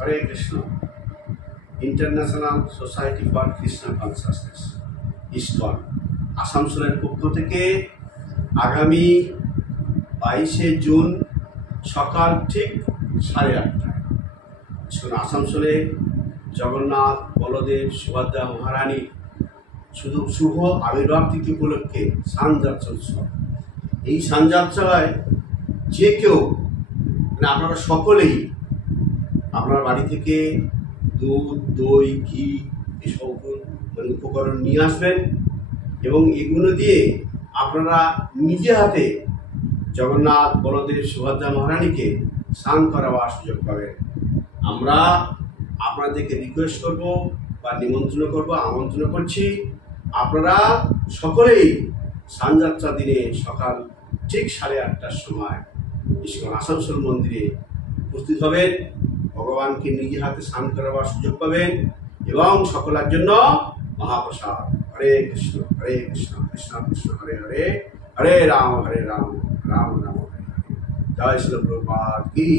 Hare Krishna. International society for Krishna consciousness ISKCON আসানসোলের পক্ষ থেকে আগামী 22শে জুন সকাল ঠিক 8:30টায় ইসকন আসানসোলে জগন্নাথ বলদেব সুভদ্রা মহারানীর শুভ আবির্ভাব তিথি উপলক্ষে স্নানযাত্রা উৎসব। এই স্নানযাত্রায় যে কেউ আপনারা সকলেই আপনার বাড়ি থেকে দুধ, দই, ঘি এসব উপকরণ নিয়ে আসবেন এবং এগুলো দিয়ে আপনারা নিজে হাতে জগন্নাথ বলদেব সুভদ্রা মহারানীকে স্নান করাবার সুযোগ পাবেন। আমরা আপনাদেরকে রিকোয়েস্ট করব বা নিমন্ত্রণ করব, আমন্ত্রণ করছি, আপনারা সকলেই স্নানযাত্রা দিনে সকাল ঠিক 8:30টার সময় ইসকন আসানসোল মন্দিরে উপস্থিত হবেন, ভগবানকে নিজে হাতে স্নান করাবার সুযোগ পাবেন এবং সকলের জন্য মহাপ্রসাদ। হরে কৃষ্ণ কৃষ্ণ কৃষ্ণ হরে হরে, হরে রাম রাম রাম হরে হরে। জয় শ্রী প্রভুপাদ কি।